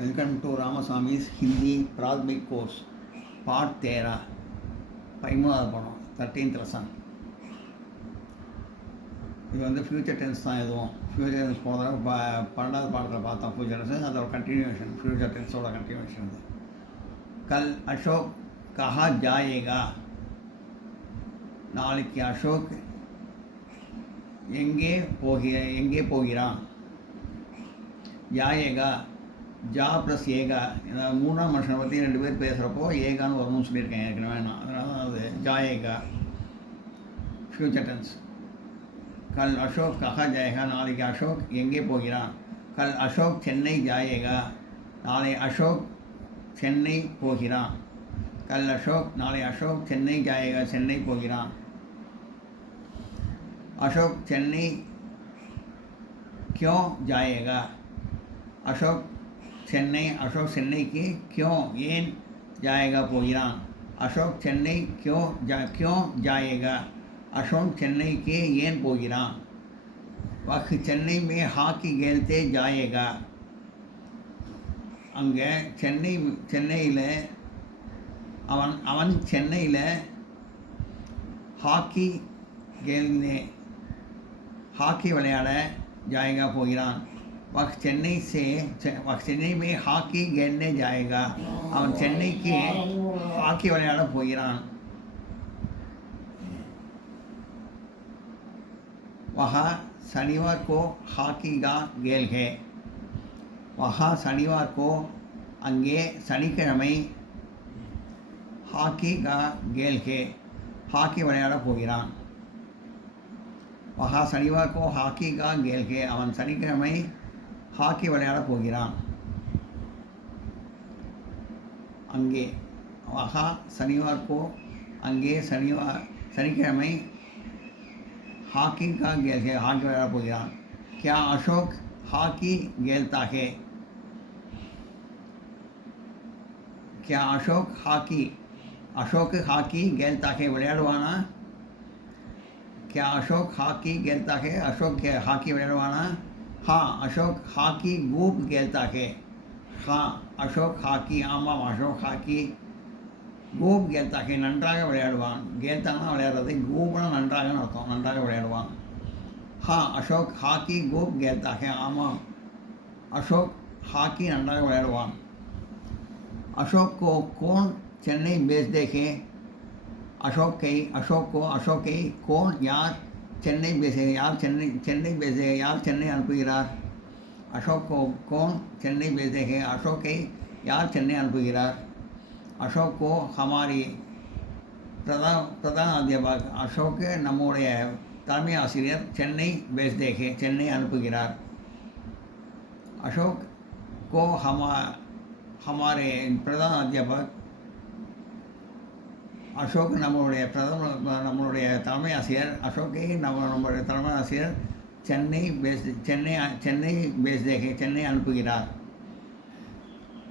Welcome to Ramaswamy's Hindi Pradmik course, Part 13, 13th படம் 13th lesson. இது வந்து future tense தான் எதுவும் ஃப்யூச்சர் டென்ஸ் போன தடவை 12வது பாடத்தில் பார்த்தோம் ஃப்யூச்சர் டென்ஸ் அதோட கண்டினியூஷன் ஃப்யூச்சர் டென்ஸோட கண்டினியூஷன் இது. கல் அசோக் கஹா ஜாயேகா, நாளைக்கு அசோக் எங்கே போகிறான். ஜாயேகா ஜா ப்ளஸ் ஏகா, மூணாம் மனுஷனை பற்றி ரெண்டு பேர் பேசுகிறப்போ ஏகான்னு வரணும்னு சொல்லியிருக்கேன் ஏற்கனவே நான், அதனால தான் அது ஜாயேகா ஃப்யூச்சர் டென்ஸ். கல் அசோக் கஹா ஜாயேகா, நாளைக்கு அசோக் எங்கே போகிறான். கல் அசோக் சென்னை ஜாயேகா, நாளை அசோக் சென்னை போகிறான். கல் அசோக் நாளை அசோக் சென்னை ஜாயேகா, சென்னை போகிறான். अशोक चेन्नई क्यों जाएगा. अशोक चेन्नई की क्यों ஏன் जाएगा போகிறான். अशोक चेन्नई क्यों जाएगा. अशोक चेन्नई के ஏன் போகிறான். वह चेन्नई में हॉकी खेलते जाएगा. அங்கே சென்னையில் அவன் சென்னையில் ஹாக்கி விளையாட जाएगा போகிறான். वह चेन्नई में हॉकी खेलने जाएगा. அவன் சென்னைக்கு ஹாக்கி விளையாட போகிறான். वहाँ शनिवार को हॉकी का खेल है. वहाँ शनिवार को அங்கே சனிக்கிழமை ஹாக்கி கா கேல் ஹே, ஹாக்கி விளையாட போகிறான். वहाँ शनिवार को हॉकी का खेल है. அவன் சனிக்கிழமை ஹாக்கி விளையாட போகிறான். அங்கே वहाँ शनिवार को அங்கே சனிக்கிழமை ஹாக்கி का खेल है, ஹாக்கி விளையாட போகிறான். क्या अशोक हॉकी खेलता है. क्या अशोक हॉकी खेलता है, விளையாடுவானா. क्या अशोक हॉकी खेलता है. अशोक हॉकी விளையாடுவானா. हाँ अशोक हॉकी खूब खेलता है. हाँ अशोक हॉकी, ஆமாம் அசோக் ஹாக்கி கூப் खेलता है, நன்றாக விளையாடுவான். கேல்தானா விளையாடுறது, கூப்னா நன்றாகன்னு அர்த்தம், நன்றாக விளையாடுவான். हाँ अशोक हॉकी खूब खेलता है, ஆமாம் அசோக் ஹாக்கி நன்றாக விளையாடுவான். अशोक को कौन चेन्नई भेज देखे. अशोक को कौन यार चेन्नई भेजेगा, यार चेन्नई भेजेगा, यार चेन्नई अनुपुगिरार. अशोक को कौन चेन्नई भेज देखे, अशोक यार चेन्नई अनुपुगिरार. अशोक को हमारी प्रधान अध्यापक, अशोक நம்முடைய தலைமை ஆசிரியர் சென்னை भेज देखे, சென்னை அனுப்புகிறார். अशोक को हमारे प्रधान अध्यापक, அசோக் நம்மளுடைய தலைமை ஆசிரியர், அசோக்கை நம்மளுடைய தலைமை ஆசிரியர் சென்னை भेज देखे, சென்னை அனுப்புகிறார்.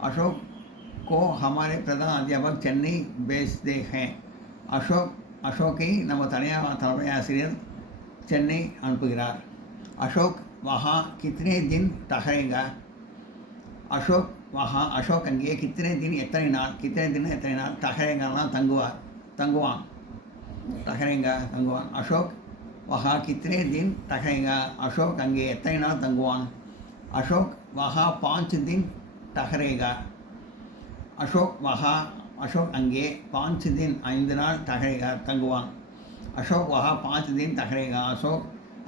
அசோக் को हमारे प्रधान अध्यापक சென்னை भेज देखे. அசோக்கை நம்ம தலைமை ஆசிரியர் சென்னை அனுப்புகிறார். அசோக் वहाँ कितने दिन ठहरेगा. अशोक அங்கே कितने दिन எத்தனை நாள் ठहरेगा தங்குவான். अशोक वहाँ कितने दिन ठहरेगा. अशोक அங்கே எத்தனை நாள் தங்குவான். अशोक वहाँ 5 दिन ठहरेगा. अशोक அங்கே 5 दिन 5 நாள் ठहरेगा தங்குவான். अशोक वहाँ 5 दिन ठहरेगा. अशोक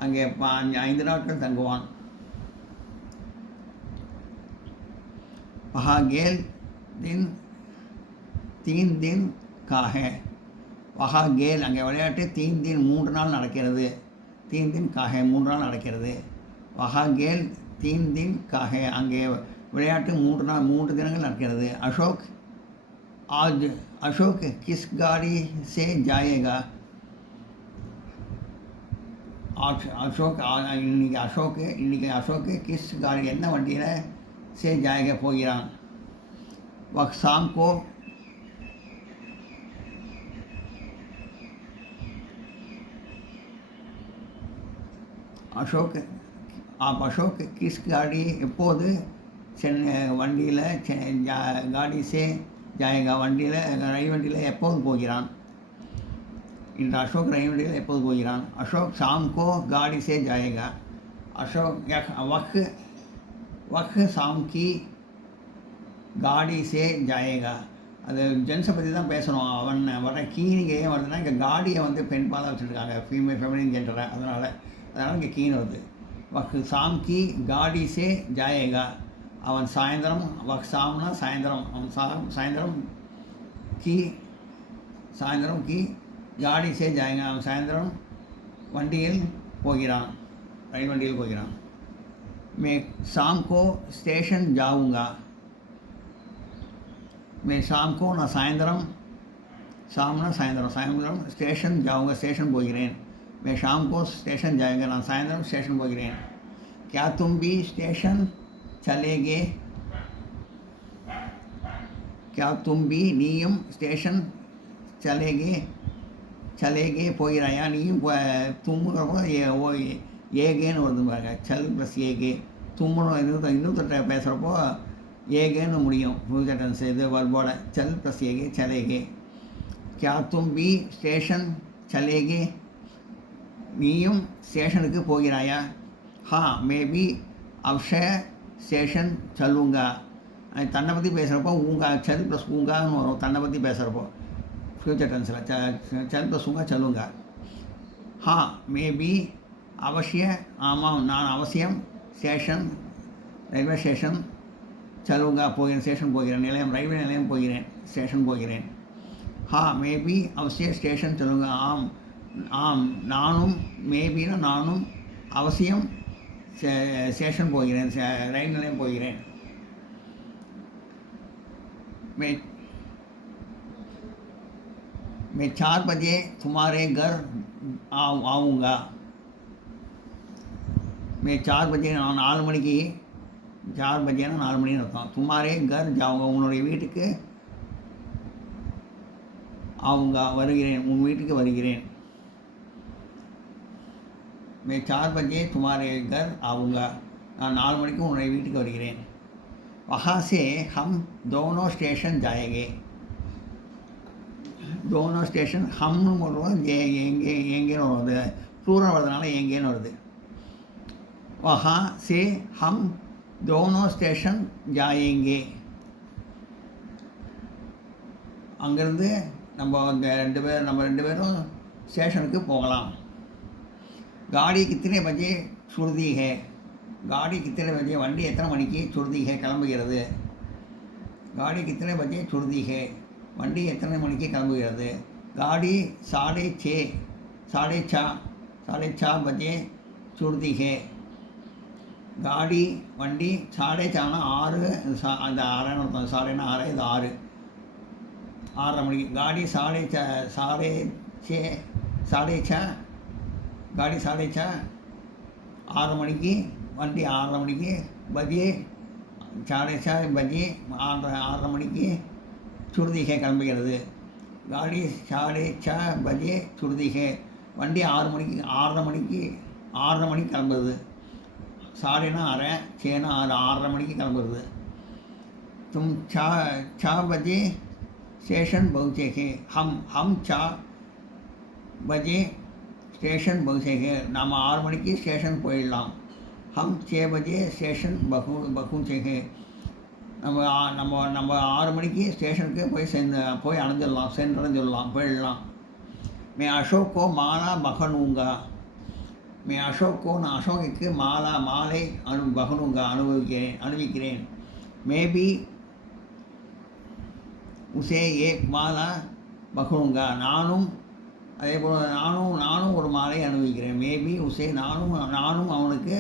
அங்கே 5 நாட்கள் தங்குவான். वहाँ गेल दिन 3 दिन का है. वहाँ गेल அங்கே விளையாட்டு 3 दिन 3 நாள் நடக்கிறது. 3 दिन का है 3 நாள் நடக்கிறது. वहाँ गेल 3 दिन का है அங்கே விளையாட்டு 3 தினங்கள் நடக்கிறது. अशोक किस गाड़ी से जाएगा. இன்னைக்கு अशोक किस गाड़ी என்ன வண்டியில் से जाएगा போகிறான். वह शाम को अशोक आप अशोक किस गाड़ी எப்போது வண்டியில் காடி சே ஜாயேகா, வண்டியில் ரயில் வண்டியில் எப்போது போகிறான். இன்று அசோக் ரயில் வண்டியில் எப்போது போகிறான். அசோக் शाम को गाड़ी से जाएगा. अशोक वह शाम की गाड़ी से जाएगा. அது ஜென்ஸை பற்றி தான் பேசணும். அவன் வர கீனிங்க ஏன் வருதுன்னா, இங்கே காடியை வந்து பெண் பாதாக வச்சுருக்காங்க, ஃபெமினின் ஜெண்டரை, அதனால் இங்கே கீன் வருது. வக் சாம் கி காடி சே ஜாயேகா. அவன் சாயந்தரம், வக் சாம்னா சாயந்தரம், அவன் சாயந்தரம் கி காடி சே ஜாயேகா. அவன் சாயந்தரம் வண்டியில் போகிறான், ரயில் வண்டியில் போகிறான். மே சாம் கோ ஸ்டேஷன் ஜாவுங்கா. மே शाम को நான் சாயந்தரம், शामனா சாயந்தரம் ஸ்டேஷன் जाऊँगा, ஸ்டேஷன் போகிறேன். மே शाम को स्टेशन जाएगा. நான் சாயந்தரம் ஸ்டேஷன் போகிறேன். क्या तुम भी स्टेशन चलेगे. क्या तुम भी நீயும் ஸ்டேஷன் चलेगे போகிறாயா. நீயும் தும்முறப்போ ஏகேன்னு வருது பாருங்க, சல் ப்ளஸ் ஏகே. தும்முன்னு இன்னொருத்தட்ட பேசுகிறப்போ ஏகேன்னு முடியும். ஃபியூச்சர் டென்ஸ் இது வர்போட சல் ப்ளஸ் ஏகே சலேகே. क्या तुम भी ஸ்டேஷன் चलेगे. நீயும் ஸ்டேஷனுக்கு போகிறாயா. हाँ मैं भी अवश्य स्टेशन चलूँगा. தன்னை பற்றி பேசுகிறப்போ ஊங்கா சல் ப்ளஸ் ஊங்கான்னு வரும். தன்னை பற்றி பேசுகிறப்போ ஃபியூச்சர் டென்ஸில் சல் ப்ளஸ் ஊங்கா चलूँगा. हाँ मैं भी अवश्य, ஆமாம் நான் அவசியம், ஸ்டேஷன் ரயில்வே ஸ்டேஷன் चलूँगा போகிறேன், ஸ்டேஷன் போகிறேன், நிலையம் ரயில்வே நிலையம் போகிறேன், ஸ்டேஷன் போகிறேன். हाँ मैं भी अवश्य स्टेशन चलूँगा. ஆம் ஆம் நானும், மேபின்னா நானும், அவசியம் ஸ்டேஷன் போகிறேன், ரயில் நிலையம் போகிறேன். मैं 4 बजे तुम्हारे घर आऊँगा. मैं 4 बजे 4 மணிக்கு, 4 பஜேன்னா 4 மணின்னு அர்த்தம். துமாரே கர் ஜாவுங்க, உன்னுடைய வீட்டுக்கு, ஆவுங்க வருகிறேன், உன் வீட்டுக்கு வருகிறேன். மே 4 பஜே துமாரே கர் ஆவுங்க, நான் 4 மணிக்கு உன்னுடைய வீட்டுக்கு வருகிறேன். वहाँ से हम दोनों स्टेशन जाएंगे. दोनों स्टेशन हमனு போடுறோம், எங்கேன்னு வருது, ப்ளூரல் வருதுனால எங்கேன்னு வருது. वहाँ से हम दोनों स्टेशन जाएंगे. அங்கேருந்து நம்ம ரெண்டு பேரும் ஸ்டேஷனுக்கு போகலாம். गाड़ी कितने बजे छुड़ती है. गाड़ी कितने बजे, வண்டி எத்தனை மணிக்கு, छुड़ती है கிளம்புகிறது. गाड़ी कितने बजे छुड़ती है, வண்டி எத்தனை மணிக்கு கிளம்புகிறது. गाड़ी 6:30 बजे छुड़ती है. गाड़ी வண்டி 6:30னா 6, அந்த 6ன்னு அர்த்தம். 6ன்னா 6, இது 6, 6:30 மணிக்கு. गाड़ी 6:30 गाड़ी 6:30 6 மணிக்கு, வண்டி 6:30 மணிக்கு. பஜே 6:30 பஜே 6:30 மணிக்கு. छुड़ती है கிளம்புகிறது. गाड़ी 6:30 பஜே छुड़ती है, வண்டி 6 மணிக்கு, 6:30 மணிக்கு கிளம்புறது. 6:30 6:30 6:30 மணிக்கு கிளம்புறது. तुम 6 बजे स्टेशन पहुँचे हैं. हम 4 बजे स्टेशन पहुँचे हैं. நாம் 6 மணிக்கு ஸ்டேஷன் போயிடலாம். हम 6 बजे स्टेशन पहुँचे हैं. நம்ம 6 மணிக்கு ஸ்டேஷனுக்கு போய் அடைஞ்சிடலாம், சென்றடைஞ்சிடலாம், போயிடலாம். मैं अशोक को माला बहनूँगा. मैं अशोक को, நான் அசோக்கு மாலை பகனூங்கா அணிவிக்கிறேன். मैं भी उसे एक माला बहनूँगा. நானும் அதே போல் நானும் ஒரு மாலை அணிவிக்கிறேன். மேபி உசே நானும் அவனுக்கு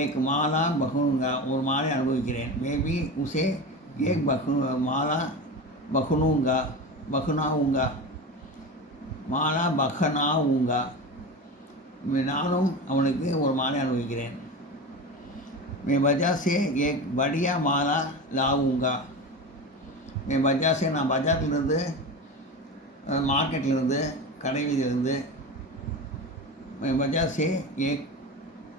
ஏக் மாலா பஹுனுங்கா, ஒரு மாலை அனுபவிக்கிறேன். மேபி உசே ஏக் மாலா பஹுனுங்கா, மாலா பஹனாவுங்கா, நானும் அவனுக்கு ஒரு மாலை அனுபவிக்கிறேன். மே பஜா சே ஏக் படியா மாலா லாவுங்கா. மே பஜா சே, நான் பஜார்லேருந்து, மார்க்கெட்லேருந்து, கடை வீதியிலேருந்து. மே பஜா சே ஏக்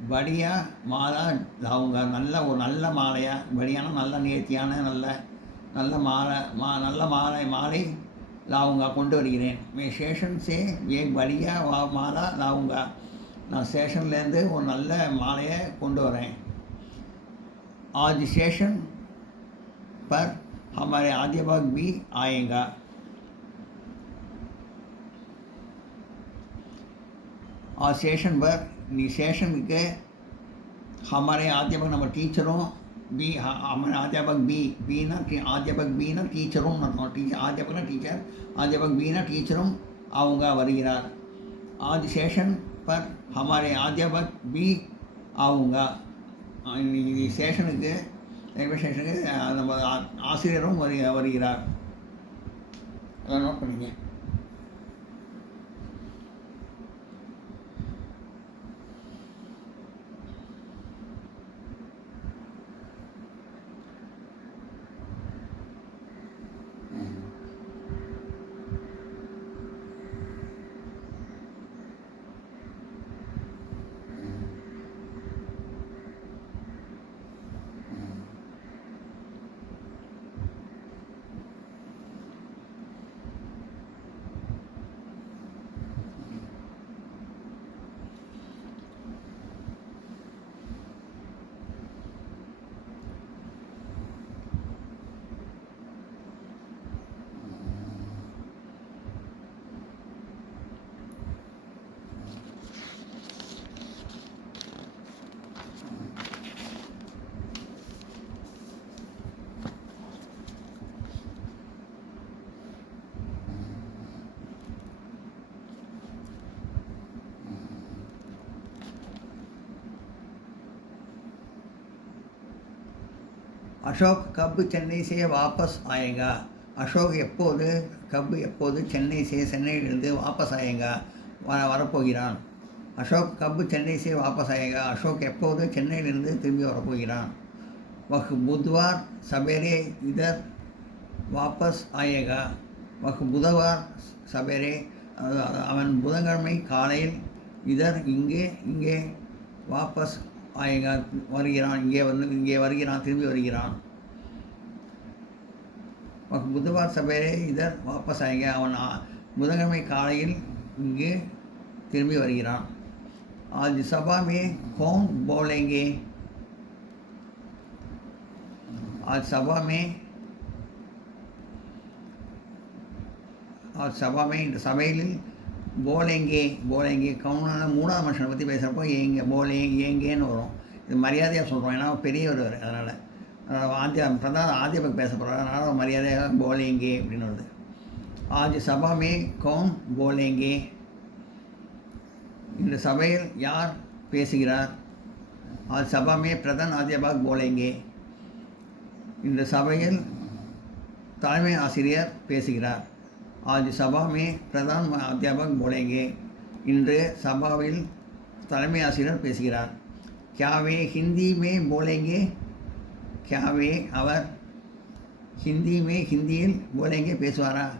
படியா மாலா லாவுங்க நல்ல ஒரு நல்ல மாலையாக படியான நல்ல நேர்த்தியான நல்ல நல்ல நல்ல மாலை लाऊंगा கொண்டு வருகிறேன் मैं स्टेशन से एक बढ़िया माला लाऊंगा நான் ஸ்டேஷன்லேருந்து ஒரு நல்ல மாலையை கொண்டு வரேன் आज स्टेशन पर हमारे अध्यापक भी आएगा आज स्टेशन पर स्टेशन के हमारे अध्यापक நம்ம டீச்சரும் बी हमारे अध्यापक बी ना अध्यापक बी ना टीचरों टीचर अध्यापक ना टीचर अध्यापक बी ना टीचरों आऊँगा வருகிறார் आज स्टेशन पर हमारे अध्यापक भी आऊँगा ஸ்டேஷனுக்கு ரயில்வே ஸ்டேஷனுக்கு நம்ம ஆசிரியரும் வருகிறார் அதை நோட் பண்ணிங்க அசோக் கப் சென்னை से वापस आएगा அசோக் எப்போது சென்னையிலிருந்து வாபஸ் ஆயேங்கா வரப்போகிறான் அசோக் கப் சென்னை से वापस आएगा அசோக் எப்போது சென்னையிலிருந்து திரும்பி வரப்போகிறான் वह बुधवार सवेरे इधर वापस आएगा वह बुधवार सवेरे அவன் புதன்கிழமை காலையில் இதர் இங்கே வாபஸ் ஆயேகா வருகிறான் இங்கே வருகிறான் திரும்பி வருகிறான் बुधवार सवेरे इधर वापस आएगा அவன் புதன்கிழமை காலையில் இங்கே திரும்பி வருகிறான் आज सभा में कौन बोलेंगे आज सभा में இந்த சபையில் போலேங்கே கவுனான மூணாவது மனுஷனை பற்றி பேசுகிறப்போ ஏங்கேன்னு வரும் இது மரியாதையாக சொல்கிறோம் ஏன்னா பெரியவர் அதனால் பிரதான ஆத்தியபக் பேச போகிறார் அதனால் மரியாதையாக போலேங்கே அப்படின்னு வருது ஆஜ் சபாமே கௌன் போலேங்கே இந்த சபையில் யார் பேசுகிறார் ஆஜ் சபாமே பிரதான் ஆத்தியபாக் போலேங்கே இந்த சபையில் தலைமை ஆசிரியர் பேசுகிறார் आज सभा में प्रधान अध्यापक बोलेंगे இன்று சபாவில் தலைமை ஆசிரியர் பேசுகிறார் क्या वे हिंदी में बोलेंगे क्या वे அவர் ஹிந்தியில் बोलेंगे பேசுவாரா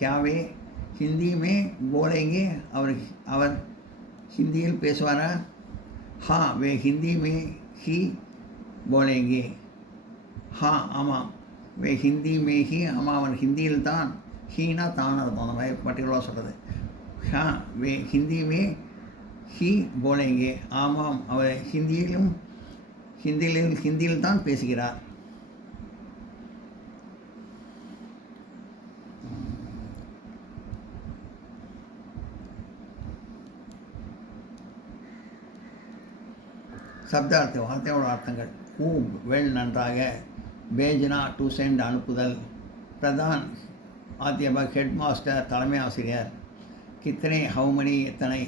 क्या वे हिंदी में बोलेंगे அவர் ஹிந்தியில் பேசுவாரா हाँ वे हिंदी में ही बोलेंगे हाँ ஆமாம் वे हिंदी में ही ஆமாம் அவன் ஹிந்தியில் தான் ஹீனா தான் அர்த்தம் அந்த மாதிரி பர்டிகுலராக சொல்கிறது हाँ वे हिंदी में ही बोलेंगे ஆமாம் அவர் ஹிந்தியில் தான் பேசுகிறார் சப்தார்த்த வார்த்தையோட அர்த்தங்கள் खूब வெல் நன்றாக பேஜ்னா டு சென்ட் அனுப்புதல் பிரதான் ஆத்தியபக் ஹெட் மாஸ்டர் தலைமை ஆசிரியர் கித்தனை ஹவுமணி எத்தனை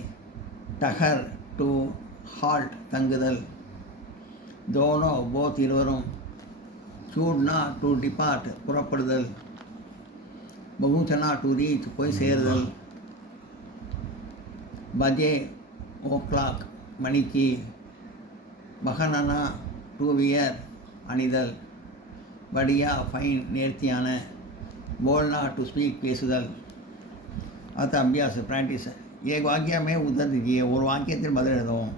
டஹர் டு ஹால்ட் தங்குதல் தோனோ போத் இருவரும் சூட்னா டு டிபார்ட் புறப்படுதல் பகுச்சனா டு ரீச் போய் சேருதல் பஜே ஓ கிளாக் மணிக்கு பகனனா டூ வியர் அணிதல் बढ़िया फाइन நேர்த்தியான बोलना टू स्पीक பேசுதல் अतः अभ्यास प्रैक्टिस एक वाक्य में उत्तर दीजिए और वाक्यத்தில் பதில் எழுதவும்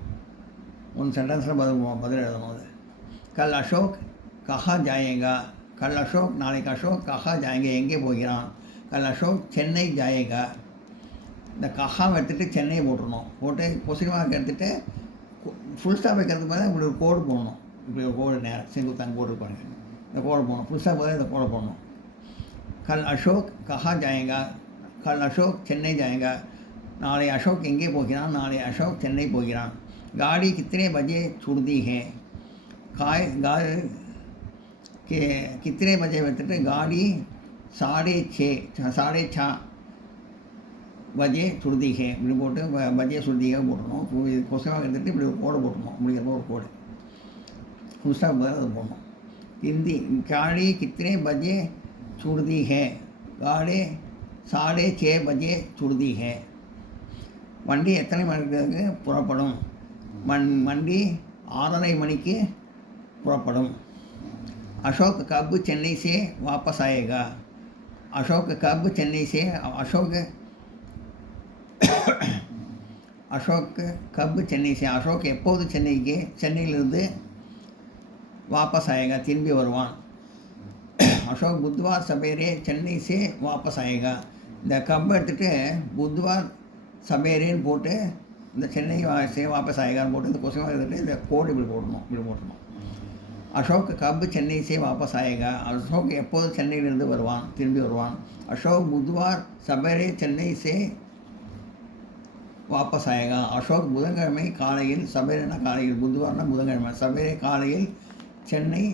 उन सेंटेंस बदल कल अशोक कहाँ जाएगा कल अशोक नाले का अशोक कहाँ जाएंगे எங்கே போகிறான் कल अशोक சென்னை जाएगा இந்த கஹாவை எடுத்துகிட்டு சென்னை போட்டுருணும் போட்டு கொஸ்டின் எடுத்துகிட்டு ஃபுல் ஸ்டாப் வைக்கிறதுக்கு மேலே இப்படி ஒரு கோடு போடணும் இப்படி ஒரு கோடு நேரம் செங்குத்தாங்க கோடு இருப்பாங்க இந்த கோடு போடணும் ஃபுல் ஸ்டாப் போது இந்த கோடை போடணும் कल अशोक कहाँ जाएगा कल अशोक சென்னை जाएगा நாளை அசோக் எங்கே போகிறான் நாளை அசோக் சென்னை போகிறான் गाड़ी कितने बजे छुड़ती है कितने बजे வந்துட்டு गाड़ी 6:30 बजे छुड़ती है இப்படி போட்டு பஜே சுடுதியாக போட்டணும் கொஸ்டினாக எடுத்துகிட்டு இப்படி ஒரு கோடை போட்டணும் இப்படி ஒரு கோடு புதுசாக பதில் அது போடணும் हिंदी गाड़ी कितने बजे छुड़ती है गाड़ी 6:30 बजे छुड़ती है வண்டி எத்தனை மணிக்கு புறப்படும் வண்டி 6:30 மணிக்கு புறப்படும் अशोक कब चेन्नई से वापस आएगा अशोक कब चेन्नई से अशोक कब चेन्नई से अशोक எப்போது சென்னையிலிருந்து वापस आएगा திரும்பி வருவான் अशोक बुधवार सवेरे चेन्नई से वापस आएगा இந்த கப் எடுத்துகிட்டு புத்வார் சபேரேன்னு போட்டு இந்த சென்னை சே வாபஸ் ஆயகான்னு போட்டு இந்த கொஸ்டின் எடுத்துகிட்டு இந்த கோடு இப்படி போட்டணும் அசோக் கப் சென்னை சே வாபஸ் ஆயேகா அசோக் எப்போது சென்னையிலிருந்து திரும்பி வருவான் அசோக் புத்வார் சபேரே சென்னை சே வாபஸ் ஆயேகா அசோக் புதன்கிழமை காலையில் சபேரேனா காலையில் புத்வார்னா புதன்கிழமை சபேரே காலையில் சென்னை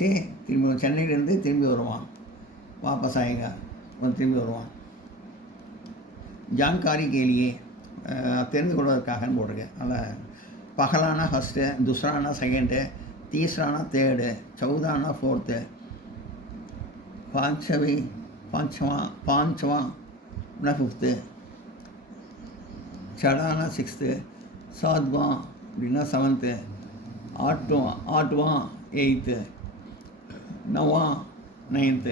சே சென்னையிலிருந்து திரும்பி வருவான் வாபஸ் आएगा திரும்பி வருவான் जानकारी के लिए தெரிந்து கொள்வதற்காகன்னு போட்டிருக்கேன் அதில் पहलाना फर्स्ट दूसराना सेकेंड तीसराना थर्ड चौदाना फोर्थ पाँचवा ना फिफ्थ छठाना सिक्स्थ सातवां அப்படின்னா செவன்த்து आठवां एट्थ नौवां नाइन्थ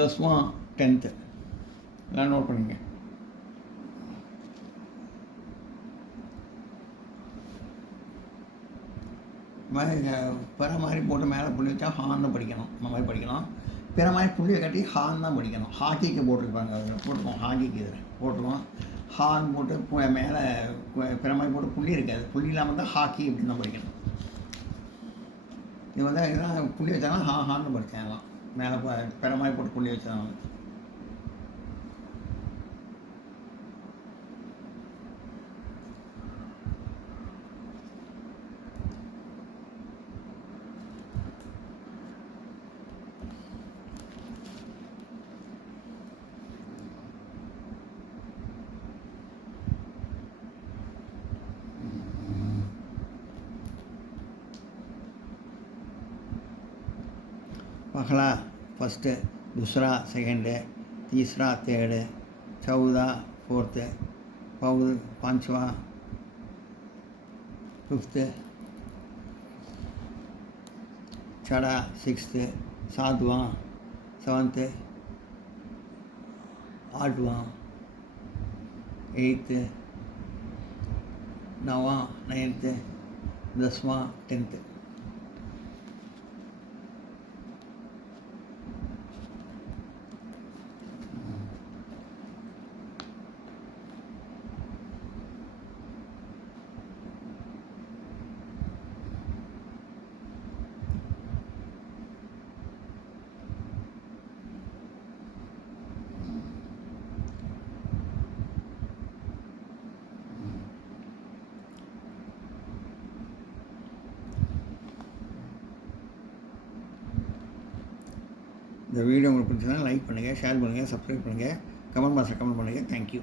10वां 10th எல்லாம் நோட் பண்ணிங்க பிற மாதிரி போட்டு மேலே புள்ளி வச்சா ஹான்னு படிக்கணும் இந்த மாதிரி படிக்கணும் பிற மாதிரி புள்ளியை கட்டி ஹான் தான் படிக்கணும் ஹாக்கிக்கு போட்டிருப்பாங்க அதில் போட்டுருவோம் ஹாக்கிக்கு இதில் போட்டுருவோம் ஹான் போட்டு மேலே பிற மாதிரி போட்டு புள்ளி இருக்காது புள்ளி இல்லாமல் தான் ஹாக்கி அப்படின்னு தான் படிக்கணும் இது வந்து இதெல்லாம் புள்ளி வச்சாங்கன்னா ஹான்னு படித்தாங்க மேலே பிற மாதிரி போட்டு புள்ளி வச்சாங்க पहला फर्स्ट दूसरा सेकेंड तीसरा थर्ड चौदह फोर्थ पाँचवा फिफ्थ छठा सिक्स्थ सातवां सेवन्थ आठवां एट्थ नौवां नाइन्थ 10वां 10th இந்த வீடியோ உங்களுக்கு பிடிச்சதுன்னா லைக் பண்ணுங்கள், ஷேர் பண்ணுங்கள், சப்ஸ்கிரைப் பண்ணுங்கள், கமெண்ட் பாக்ஸில் கமெண்ட் பண்ணுங்கள். தேங்க்யூ.